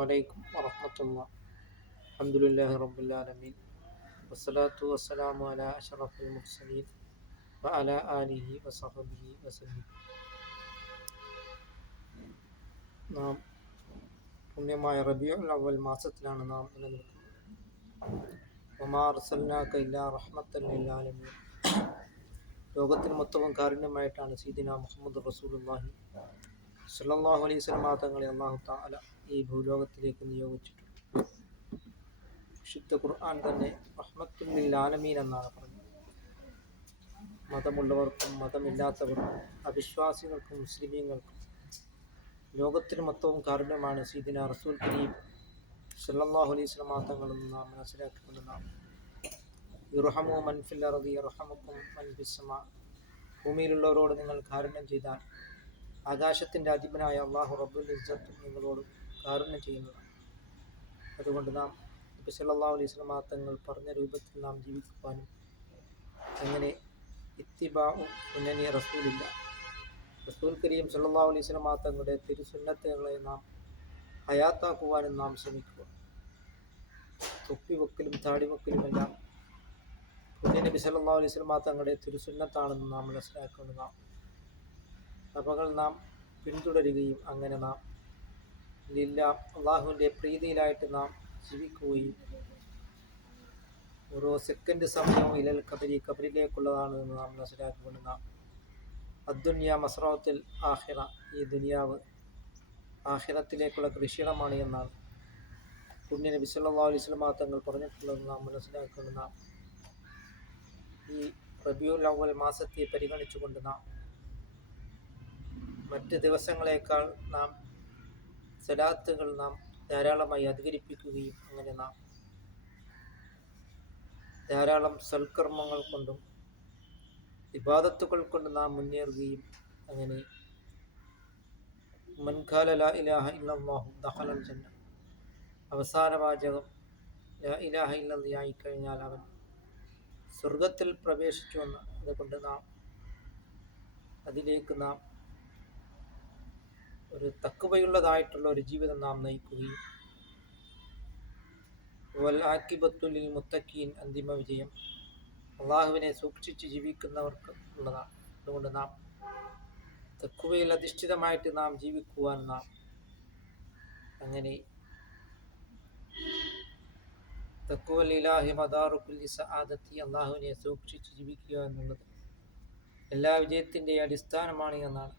വലൈക്കും വറഹമത്തുള്ള. അഹമ്മദുല്ലാഹി റബുല്ലാലമീൻ വസ്സലാത്തു വസ്സലാമു അല അഷറഫുൽ മുർസലീൻ വ അല ആലിഹി വസഹബിഹി വസലീം നാം പുണ്യമായ റബിയുൽ അവൽ മാസത്തിലാണ് നാം നിലനിൽക്കുന്നത്. ഒമാർ സല്ലാക്ക ഇല്ലാ റഹ്മത്തല്ലാലമീൻ ലോകത്തിന് മൊത്തവും കാരുണ്യമായിട്ടാണ് സീദിന മുഹമ്മദ് റസൂലുല്ലാഹി സല്ലാഹു അലൈഹി സ്വലമാ തങ്ങളെ അള്ളാഹു താല ഈ ഭൂലോകത്തിലേക്ക് നിയോഗിച്ചിട്ടുണ്ട്. വിശുദ്ധ ഖുർആൻ തന്നെ റഹ്മത്തുൽ ആലമീൻ എന്നാണ് പറഞ്ഞത്. മതമുള്ളവർക്കും മതമില്ലാത്തവർക്കും അവിശ്വാസികൾക്കും മുസ്ലിമീങ്ങൾക്കും ലോകത്തിന് മൊത്തവും കാരുണ്യമാണ് സീദിന റസൂൽ കരീം സല്ലാഹു അലൈഹി വസല്ലം തങ്ങളെന്ന് നാം മനസ്സിലാക്കിക്കൊണ്ട് നാം. ഇർഹമു മൻഫിൽ അറബി ഇർഹമുക്കും മൻഫിസമ ഭൂമിയിലുള്ളവരോട് നിങ്ങൾ കാരുണ്യം ചെയ്താൽ ആകാശത്തിന്റെ അധിപനായ അള്ളാഹു റബ്ബുൽ ഇസ്സത്തും നിങ്ങളോട് കാരുണ്യം ചെയ്യുന്നതാണ് അതുകൊണ്ട് നാം നബി അലൈഹി വസല്ലം തങ്ങൾ പറഞ്ഞ രൂപത്തിൽ നാം ജീവിക്കുവാനും അങ്ങനെ ഇത്തിബാവും സുന്നനി റസൂലില്ല. റസൂൽ കരീം സല്ലാ അലൈഹി വസല്ലം തങ്ങളുടെ തിരുസുന്നത്തുകളെ നാം ഹയാത്താക്കുവാനും നാം ശ്രമിക്കുക. തൊപ്പി താടിവെക്കലുമെല്ലാം താടി വെക്കലുമെല്ലാം പുണ്യ നബി സല്ലാ അലൈഹി വസല്ലം തങ്ങളുടെ തിരുസുന്നത്താണെന്ന് നാം മനസ്സിലാക്കുന്നതാണ് സഭകൾ നാം പിന്തുടരുകയും അങ്ങനെ നാം ലില്ല അള്ളാഹുവിന്റെ പ്രീതിയിലായിട്ട് നാം ജീവിക്കുകയും ഓരോ സെക്കൻഡ് സമയവും ഇലൽ കബരി കബരിലേക്കുള്ളതാണ് എന്ന് നാം മനസ്സിലാക്കിക്കൊണ്ട് നാം അദ്ദുന്യ മസ്രോത്തിൽ ആഹിറ ഈ ദുനിയാവ് ആഹിറത്തിലേക്കുള്ള കൃഷിയിടമാണ് എന്നാണ് പുണ്യ നബി അലൈഹി വസല്ലം തങ്ങൾ പറഞ്ഞിട്ടുള്ളത് നാം മനസ്സിലാക്കിക്കൊണ്ട് നാം ഈ റബിയുൽ അവൽ മാസത്തെ പരിഗണിച്ചുകൊണ്ട് നാം മറ്റ് ദിവസങ്ങളേക്കാൾ നാം സലാത്തുകൾ നാം ധാരാളമായി അധികരിപ്പിക്കുകയും അങ്ങനെ നാം ധാരാളം സൽക്കർമ്മങ്ങൾ കൊണ്ടും വിവാദത്തുകൾ കൊണ്ട് നാം മുന്നേറുകയും അങ്ങനെ മൻഖാല ലാ ഇലാഹ ഇല്ലല്ലാഹു ദഖലൽ ജന്ന. അവസാന വാചകം ലാ ഇലാഹ ഇല്ലല്ലാഹി കഴിഞ്ഞാൽ അവൻ സ്വർഗത്തിൽ പ്രവേശിച്ചു എന്ന് അതുകൊണ്ട് നാം അതിലേക്ക് നാം ഒരു തക്കുവയുള്ളതായിട്ടുള്ള ഒരു ജീവിതം നാം നയിക്കുകയും വൽ ആക്കിബത്തുൽ മുത്തക്കീൻ അന്തിമ വിജയം അള്ളാഹുവിനെ സൂക്ഷിച്ച് ജീവിക്കുന്നവർക്ക് ഉള്ളതാണ്. അതുകൊണ്ട് നാം തക്കുവയിൽ അധിഷ്ഠിതമായിട്ട് നാം ജീവിക്കുവാൻ നാം അങ്ങനെ തക്കുവൽ ഇലാഹി മദാറുക്കുല്ലി സആദത്തി അള്ളാഹുവിനെ സൂക്ഷിച്ച് ജീവിക്കുക എന്നുള്ളത് എല്ലാ വിജയത്തിന്റെ അടിസ്ഥാനമാണ് എന്നാണ്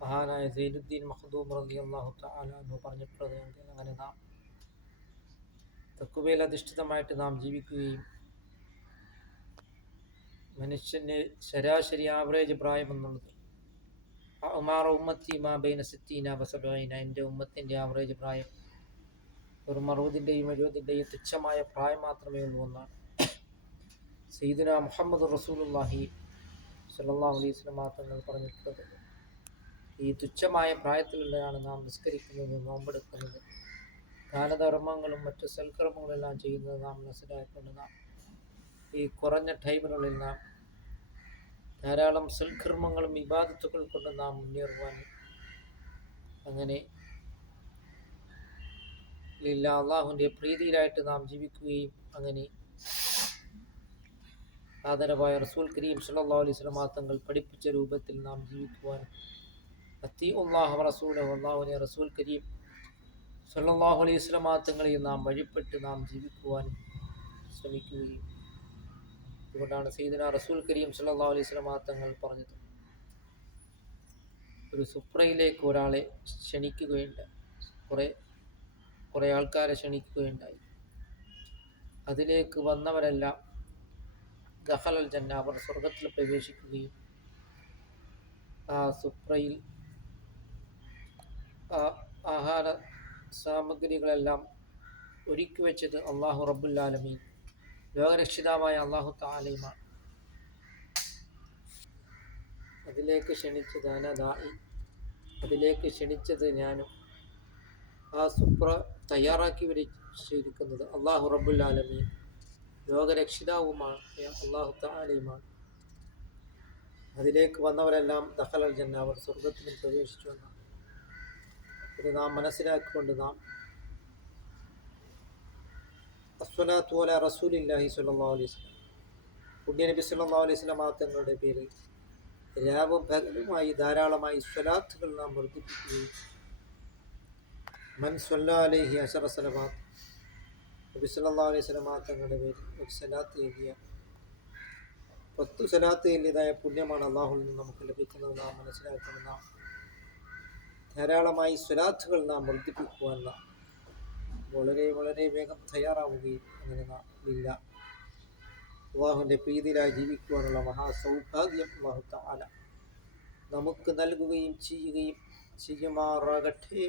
മഹാനായ സൈനുദ്ദീൻ മഹദൂം റലി അള്ളാഹു താലാന്ന് പറഞ്ഞിട്ടുള്ളത് അങ്ങനെ നാം തക്കുവയിൽ അധിഷ്ഠിതമായിട്ട് നാം ജീവിക്കുകയും മനുഷ്യന്റെ ശരാശരി ആവറേജ് പ്രായം എന്നുള്ളത് ഉമാറ ഉമ്മത്തി മാ സിത്തീന ബസബൈന എന്റെ ഉമ്മത്തിന്റെ ആവറേജ് പ്രായം ഒരു അറുപതിന്റെയും എഴുപതിന്റെയും തുച്ഛമായ പ്രായം മാത്രമേ ഉള്ളൂ എന്നാണ്. സയ്യിദുന മുഹമ്മദ് റസൂലുല്ലാഹി സല്ലാ അലൈഹി വസല്ലം തങ്ങൾ പറഞ്ഞിട്ടുള്ളത്. ഈ തുച്ഛമായ പ്രായത്തിലുള്ളതാണ് നാം നിസ്കരിക്കുന്നത് നോമ്പെടുക്കുന്നത്. ദാനധർമ്മങ്ങളും മറ്റു സൽക്കർമ്മങ്ങളെല്ലാം ചെയ്യുന്നത് നാം മനസ്സിലാക്കേണ്ടതാണ് ഈ കുറഞ്ഞ ടൈമിനുള്ളിൽ നാം ധാരാളം സൽക്കർമ്മങ്ങളും വിവാദത്തുകൾ കൊണ്ട് നാം മുന്നേറുവാനും അങ്ങനെ ഇല്ല അള്ളാഹുവിന്റെ പ്രീതിയിലായിട്ട് നാം ജീവിക്കുകയും അങ്ങനെ ആദരവായ റസൂൽ കരീം സല്ലല്ലാഹു അലൈഹി വസല്ലം തങ്ങൾ പഠിപ്പിച്ച രൂപത്തിൽ നാം ജീവിക്കുവാനും അത്തി അള്ളാഹു റസൂൽ അള്ളാഹുവിനെ റസൂൽ കരീം സല്ലല്ലാഹു അലൈഹി വസല്ലം തങ്ങളെയും നാം വഴിപ്പെട്ട് നാം ജീവിക്കുവാനും ശ്രമിക്കുകയും അതുകൊണ്ടാണ് സയ്യിദന റസൂൽ കരീം സല്ലല്ലാഹു അലൈഹി വസല്ലം തങ്ങൾ പറഞ്ഞത്. ഒരു സുപ്രയിലേക്ക് ഒരാളെ ക്ഷണിക്കുകയുണ്ടായി. കുറേ കുറേ ആൾക്കാരെ ക്ഷണിക്കുകയുണ്ടായി. അതിലേക്ക് വന്നവരെല്ലാം ദഹലൽ ജന്ന അവർ സ്വർഗത്തിൽ പ്രവേശിക്കുകയും ആ സുപ്രയിൽ ആഹാര സാമഗ്രികളെല്ലാം ഒരുക്കി വെച്ചത് അള്ളാഹു റബ്ബുല്ലാലമീൻ ലോകരക്ഷിതാവായ അള്ളാഹു താലയുമാണ് അതിലേക്ക് ക്ഷണിച്ചത് അനദായി അതിലേക്ക് ക്ഷണിച്ചത് ഞാനും. ആ സുപ്ര തയ്യാറാക്കി വരച്ചിരിക്കുന്നത് അള്ളാഹു റബ്ബുല്ലാലമീൻ ലോകരക്ഷിതാവുമാണ് അള്ളാഹു താലയുമാണ് അതിലേക്ക് വന്നവരെല്ലാം ദഹലൽ ജന്ന അവർ സ്വർഗത്തിൽ പ്രവേശിച്ചു എന്നാണ് ഇത് നാം മനസ്സിലാക്കിക്കൊണ്ട് നാം അസ്വലാത്തു അല അലൈഹി നബി അലൈഹി തങ്ങളുടെ പേരിൽ രാവും പകലുമായി ധാരാളമായി സ്വലാത്തുകൾ നാം വർദ്ധിപ്പിക്കുകയും മൻ അലൈഹി നബി അലൈഹി തങ്ങളുടെ പേരിൽ ഒരു സലാത്ത് എഴുതിയ പത്ത് സലാത്ത് പുണ്യമാണ് അള്ളാഹുൽ നിന്ന് നമുക്ക് ലഭിക്കുന്നത് നാം മനസ്സിലാക്കണം. നാം ധാരാളമായി സ്വലാത്തുകൾ നാം വർദ്ധിപ്പിക്കുവാൻ വളരെ വളരെ വേഗം തയ്യാറാവുകയും അങ്ങനെ നാം ഇല്ല. അള്ളാഹുവിന്റെ പ്രീതിയിലായി ജീവിക്കുവാനുള്ള മഹാസൗഭാഗ്യം അള്ളാഹു താല നമുക്ക് നൽകുകയും ചെയ്യുകയും ചെയ്യുമാറാകട്ടെ.